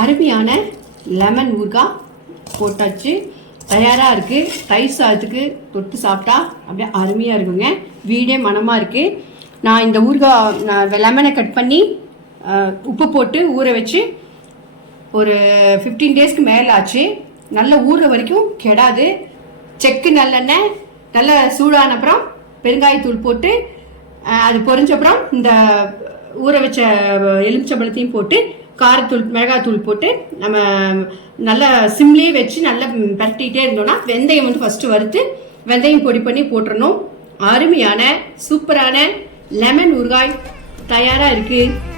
அருமையான லெமன் ஊறுகாய் போட்டாச்சு. தயாராக இருக்குது தயிர் சாதத்துக்கு தொட்டு சாப்பிட்டா அப்படியே அருமையாக இருக்குங்க. வீடே மனமாக இருக்குது நான் இந்த ஊறுகாய் நான் லெமனை கட் பண்ணி உப்பு போட்டு ஊற வச்சு ஒரு ஃபிஃப்டீன் டேஸ்க்கு மேலே ஆச்சு. நல்ல ஊறுற வரைக்கும் கெடாது. செக்கு நல்லெண்ணெய் நல்ல சூடான அப்புறம் பெருங்காயத்தூள் போட்டு அது பொறிஞ்ச அப்புறம் இந்த ஊற வச்ச எலுமிச்சம்பழத்தையும் போட்டு காரத்தூள் மிளகாத்தூள் போட்டு நம்ம நல்லா சிம்லேயே வச்சு நல்லா பரட்டிகிட்டே இருந்தோம்னா வெந்தயம் வந்து ஃபஸ்ட்டு வறுத்து வெந்தயம் பொடி பண்ணி போட்டுறணும். அருமையான சூப்பரான லெமன் ஊறுகாய் தயாராக இருக்குது